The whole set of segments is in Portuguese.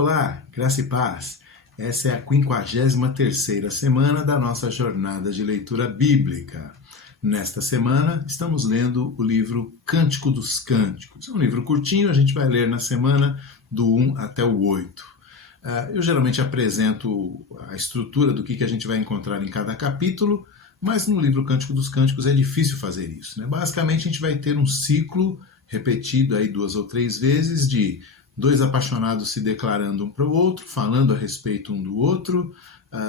Olá, graça e paz. Essa é a 53ª semana da nossa jornada de leitura bíblica. Nesta semana, estamos lendo o livro Cântico dos Cânticos. É um livro curtinho, a gente vai ler na semana do 1 até o 8. Eu geralmente apresento a estrutura do que a gente vai encontrar em cada capítulo, mas no livro Cântico dos Cânticos é difícil fazer isso, né? Basicamente, a gente vai ter um ciclo repetido aí 2 ou 3 vezes de dois apaixonados se declarando um para o outro, falando a respeito um do outro,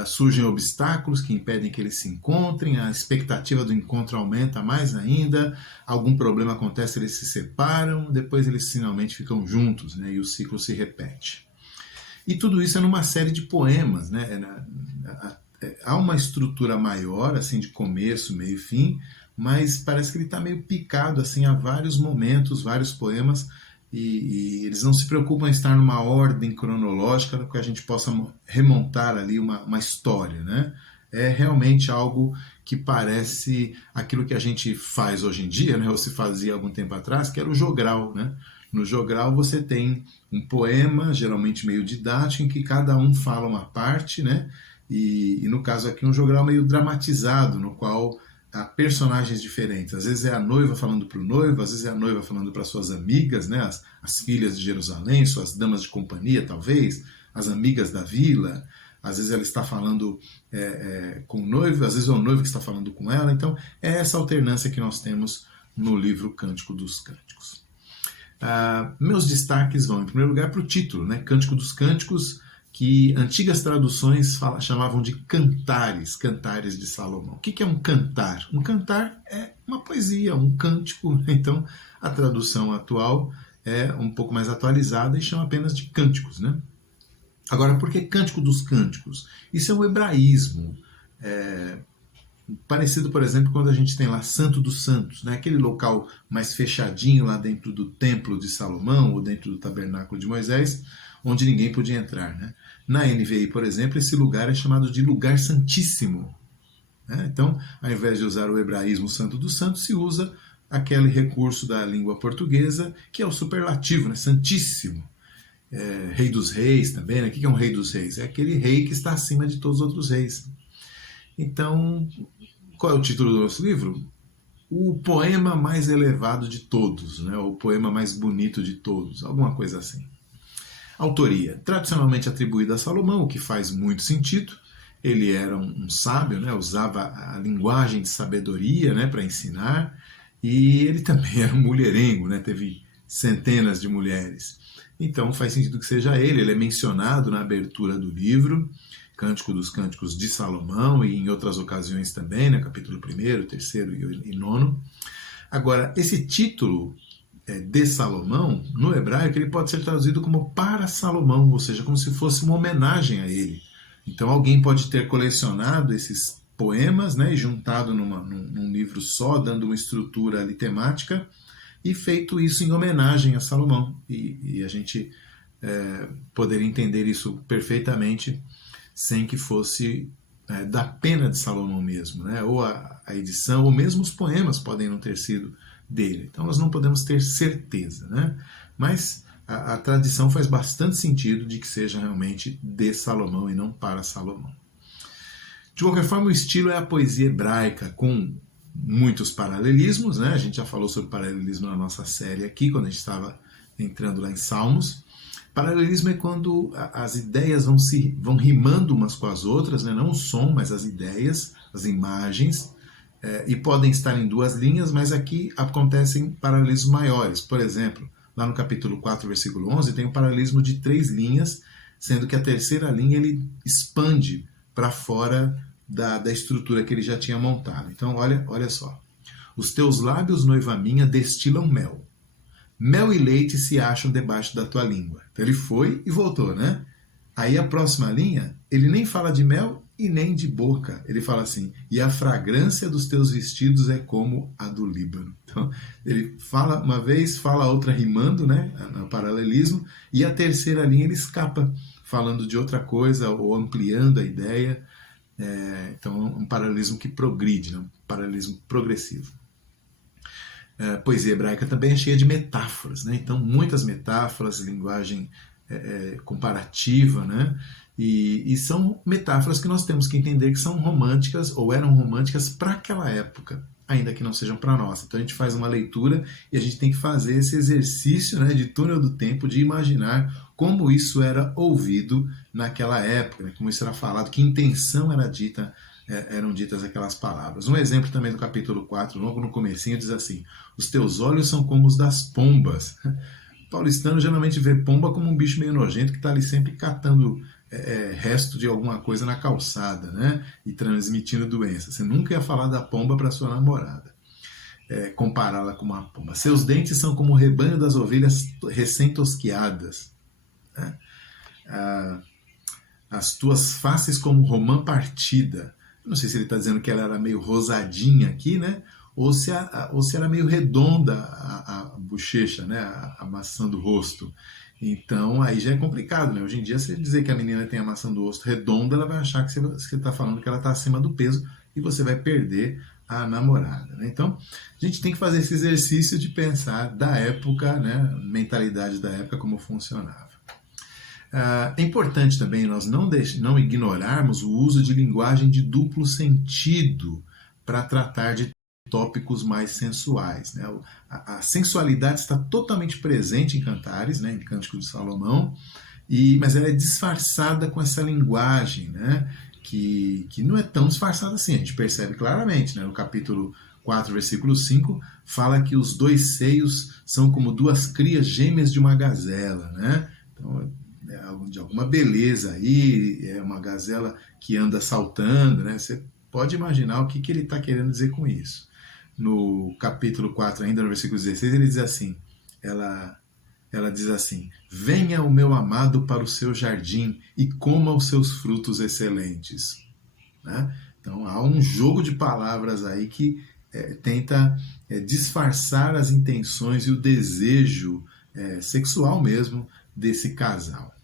surgem obstáculos que impedem que eles se encontrem, a expectativa do encontro aumenta mais ainda, algum problema acontece, eles se separam, depois eles finalmente ficam juntos, né, e o ciclo se repete. E tudo isso é numa série de poemas, né? Há uma estrutura maior, assim, de começo, meio e fim, mas parece que ele está meio picado assim, a vários momentos, vários poemas, e eles não se preocupam em estar numa ordem cronológica para que a gente possa remontar ali uma história, né? É realmente algo que parece aquilo que a gente faz hoje em dia, né? Ou se fazia algum tempo atrás, que era o jogral, né? No jogral você tem um poema, geralmente meio didático, em que cada um fala uma parte, né? E no caso aqui um jogral meio dramatizado, no qual há personagens diferentes. Às vezes é a noiva falando para o noivo, às vezes é a noiva falando para suas amigas, né? As filhas de Jerusalém, suas damas de companhia, talvez, as amigas da vila. Às vezes ela está falando com o noivo, às vezes é o noivo que está falando com ela. Então, é essa alternância que nós temos no livro Cântico dos Cânticos. Meus destaques vão, em primeiro lugar, para o título, né? Cântico dos Cânticos, que antigas traduções chamavam de cantares, cantares de Salomão. O que é um cantar? Um cantar é uma poesia, um cântico. Então, a tradução atual é um pouco mais atualizada e chama apenas de cânticos, né? Agora, por que Cântico dos Cânticos? Isso é um hebraísmo, parecido, por exemplo, quando a gente tem lá Santo dos Santos, né? Aquele local mais fechadinho lá dentro do Templo de Salomão ou dentro do Tabernáculo de Moisés, onde ninguém podia entrar, né? Na NVI, por exemplo, esse lugar é chamado de lugar santíssimo, né? Então, ao invés de usar o hebraísmo Santo dos Santos, se usa aquele recurso da língua portuguesa, que é o superlativo, né? Santíssimo. Rei dos reis também, né? O que é um rei dos reis? É aquele rei que está acima de todos os outros reis. Então, qual é o título do nosso livro? O poema mais elevado de todos, né? O poema mais bonito de todos, alguma coisa assim. Autoria, tradicionalmente atribuída a Salomão, o que faz muito sentido. Ele era um sábio, né? Usava a linguagem de sabedoria, né? Para ensinar, e ele também era um mulherengo, né? Teve centenas de mulheres. Então faz sentido que seja ele. Ele é mencionado na abertura do livro, Cântico dos Cânticos de Salomão, e em outras ocasiões também, né? Capítulo 1º, 3º e 9º. Agora, esse título de Salomão, no hebraico, ele pode ser traduzido como para Salomão, ou seja, como se fosse uma homenagem a ele. Então alguém pode ter colecionado esses poemas, né, e juntado num livro só, dando uma estrutura ali temática, e feito isso em homenagem a Salomão. E a gente poderia entender isso perfeitamente sem que fosse da pena de Salomão mesmo, né? Ou a edição, ou mesmo os poemas podem não ter sido dele. Então nós não podemos ter certeza, né? Mas a tradição faz bastante sentido de que seja realmente de Salomão e não para Salomão. De qualquer forma, o estilo é a poesia hebraica, com muitos paralelismos, né? A gente já falou sobre paralelismo na nossa série aqui, quando a gente estava entrando lá em Salmos. Paralelismo é quando as ideias vão rimando umas com as outras, né? Não o som, mas as ideias, as imagens, e podem estar em duas linhas, mas aqui acontecem paralelismos maiores. Por exemplo, lá no capítulo 4, versículo 11, tem um paralelismo de 3 linhas, sendo que a terceira linha ele expande para fora da estrutura que ele já tinha montado. Então, olha só. Os teus lábios, noiva minha, destilam mel. Mel e leite se acham debaixo da tua língua. Então ele foi e voltou, né? Aí a próxima linha, ele nem fala de mel e nem de boca. Ele fala assim, e a fragrância dos teus vestidos é como a do Líbano. Então, ele fala uma vez, fala outra rimando, né? No paralelismo, e a terceira linha ele escapa, falando de outra coisa ou ampliando a ideia. Então, um paralelismo que progride, né? Um paralelismo progressivo. A poesia hebraica também é cheia de metáforas, né? Então, muitas metáforas, linguagem comparativa, né? E são metáforas que nós temos que entender que são românticas ou eram românticas para aquela época, ainda que não sejam para nós. Então a gente faz uma leitura e a gente tem que fazer esse exercício, né, de túnel do tempo, de imaginar como isso era ouvido naquela época, né, como isso era falado, que intenção era dita, eram ditas aquelas palavras. Um exemplo também do capítulo 4, logo no comecinho, diz assim: os teus olhos são como os das pombas. O paulistano geralmente vê pomba como um bicho meio nojento que está ali sempre catando resto de alguma coisa na calçada, né? E transmitindo doença. Você nunca ia falar da pomba para sua namorada, compará-la com uma pomba. Seus dentes são como o rebanho das ovelhas recém-tosquiadas, né? As tuas faces como romã partida. Não sei se ele está dizendo que ela era meio rosadinha aqui, né? Ou se era meio redonda a bochecha, né? A maçã do rosto. Então aí já é complicado, né? Hoje em dia, se dizer que a menina tem a maçã do rosto redonda, ela vai achar que você está falando que ela está acima do peso e você vai perder a namorada, né? Então a gente tem que fazer esse exercício de pensar da época, né? Mentalidade da época, como funcionava. É importante também nós não ignorarmos o uso de linguagem de duplo sentido para tratar de tópicos mais sensuais, né? A sensualidade está totalmente presente em Cantares, né, em Cântico de Salomão, mas ela é disfarçada com essa linguagem, né, que não é tão disfarçada assim. A gente percebe claramente, né, no capítulo 4, versículo 5, fala que os dois seios são como duas crias gêmeas de uma gazela, né? Então, de alguma beleza aí, é uma gazela que anda saltando, né? Você pode imaginar o que ele está querendo dizer com isso. No capítulo 4, ainda no versículo 16, ele diz assim, ela diz assim: venha o meu amado para o seu jardim e coma os seus frutos excelentes, né? Então há um jogo de palavras aí que tenta disfarçar as intenções e o desejo sexual mesmo desse casal.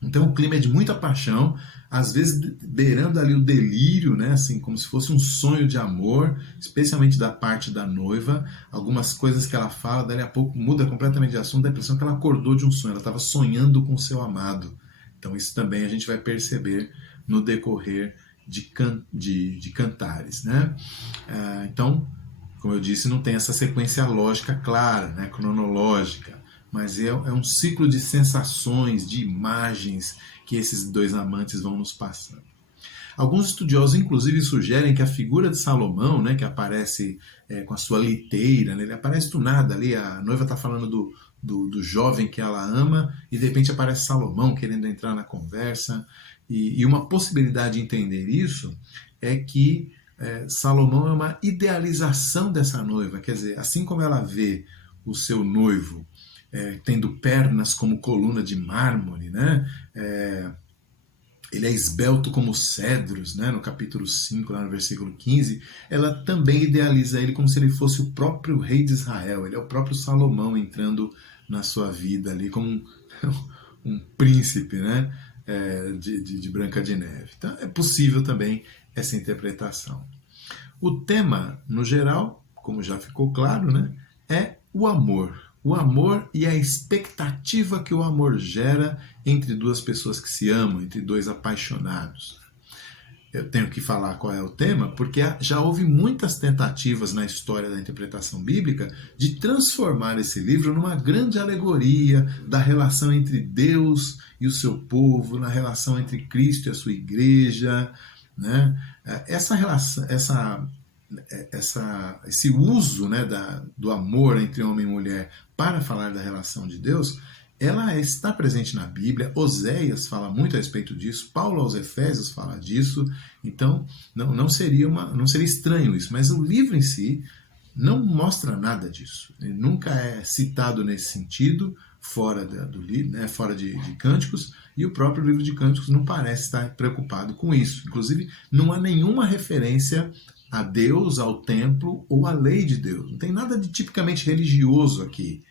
Então o clima é de muita paixão, às vezes beirando ali o delírio, né, assim, como se fosse um sonho de amor, especialmente da parte da noiva. Algumas coisas que ela fala, dali a pouco muda completamente de assunto, dá a impressão que ela acordou de um sonho, ela estava sonhando com o seu amado. Então isso também a gente vai perceber no decorrer de Cantares, né? Então, como eu disse, não tem essa sequência lógica clara, né, cronológica, mas é um ciclo de sensações, de imagens que esses dois amantes vão nos passando. Alguns estudiosos, inclusive, sugerem que a figura de Salomão, né, que aparece com a sua liteira, né, ele aparece do nada ali, a noiva está falando do jovem que ela ama, e de repente aparece Salomão querendo entrar na conversa, e uma possibilidade de entender isso é que Salomão é uma idealização dessa noiva, quer dizer, assim como ela vê o seu noivo tendo pernas como coluna de mármore, né? Ele é esbelto como cedros, né? No capítulo 5, lá no versículo 15, ela também idealiza ele como se ele fosse o próprio rei de Israel, ele é o próprio Salomão entrando na sua vida ali como um príncipe, né? De Branca de Neve. Então é possível também essa interpretação. O tema, no geral, como já ficou claro, né? É o amor. O amor e a expectativa que o amor gera entre duas pessoas que se amam, entre dois apaixonados. Eu tenho que falar qual é o tema, porque já houve muitas tentativas na história da interpretação bíblica de transformar esse livro numa grande alegoria da relação entre Deus e o seu povo, na relação entre Cristo e a sua igreja, né? Essa relação, esse uso, né, do amor entre homem e mulher para falar da relação de Deus, ela está presente na Bíblia. Oséias fala muito a respeito disso, Paulo aos Efésios fala disso. Então não seria estranho isso, mas o livro em si não mostra nada disso. Ele nunca é citado nesse sentido fora do livro, né, fora de Cânticos, e o próprio livro de Cânticos não parece estar preocupado com isso. Inclusive, não há nenhuma referência a Deus, ao templo ou à lei de Deus. Não tem nada de tipicamente religioso aqui.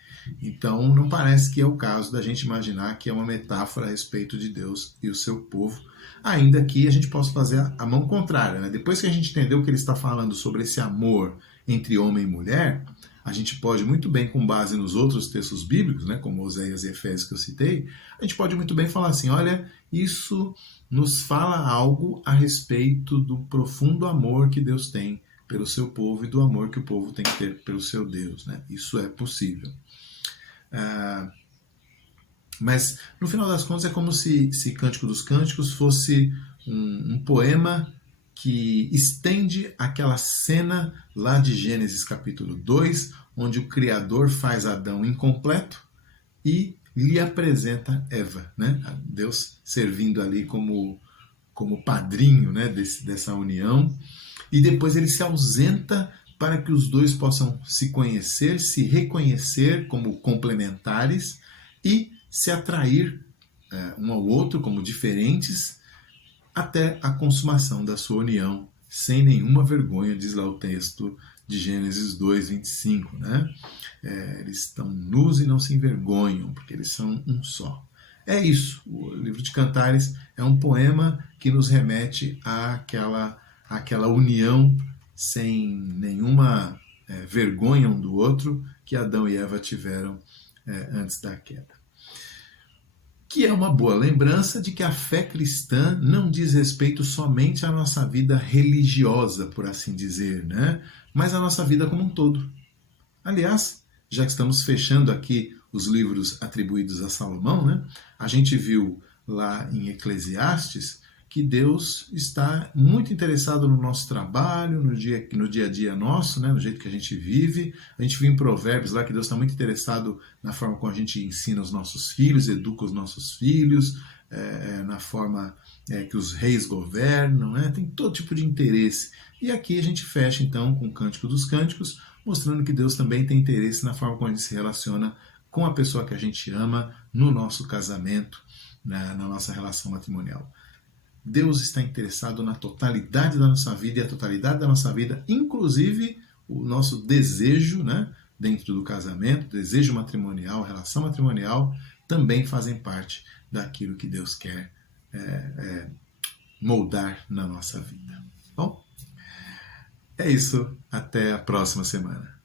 Então não parece que é o caso da gente imaginar que é uma metáfora a respeito de Deus e o seu povo, ainda que a gente possa fazer a mão contrária, né? Depois que a gente entendeu que ele está falando sobre esse amor entre homem e mulher, a gente pode muito bem, com base nos outros textos bíblicos, né, como Oséias e Efésios que eu citei, a gente pode muito bem falar assim, olha, isso nos fala algo a respeito do profundo amor que Deus tem pelo seu povo e do amor que o povo tem que ter pelo seu Deus. Né? Isso é possível. Mas, no final das contas, é como se Cântico dos Cânticos fosse um poema que estende aquela cena lá de Gênesis capítulo 2, onde o Criador faz Adão incompleto e lhe apresenta Eva, né? Deus servindo ali como padrinho, né, dessa união, e depois ele se ausenta para que os dois possam se conhecer, se reconhecer como complementares e se atrair um ao outro como diferentes até a consumação da sua união, sem nenhuma vergonha, diz lá o texto de Gênesis 2, 25. Né? Eles estão nus e não se envergonham, porque eles são um só. É isso. O livro de Cantares é um poema que nos remete àquela união sem nenhuma vergonha um do outro que Adão e Eva tiveram antes da queda. Que é uma boa lembrança de que a fé cristã não diz respeito somente à nossa vida religiosa, por assim dizer, né? Mas à nossa vida como um todo. Aliás, já que estamos fechando aqui os livros atribuídos a Salomão, né? A gente viu lá em Eclesiastes que Deus está muito interessado no nosso trabalho, no dia a dia nosso, né, no jeito que a gente vive. A gente viu em Provérbios lá que Deus está muito interessado na forma como a gente ensina os nossos filhos, educa os nossos filhos, na forma que os reis governam, né? Tem todo tipo de interesse. E aqui a gente fecha então com o Cântico dos Cânticos, mostrando que Deus também tem interesse na forma como a gente se relaciona com a pessoa que a gente ama, no nosso casamento, na nossa relação matrimonial. Deus está interessado na totalidade da nossa vida, e a totalidade da nossa vida, inclusive o nosso desejo, né, dentro do casamento, desejo matrimonial, relação matrimonial, também fazem parte daquilo que Deus quer moldar na nossa vida. Bom, é isso. Até a próxima semana.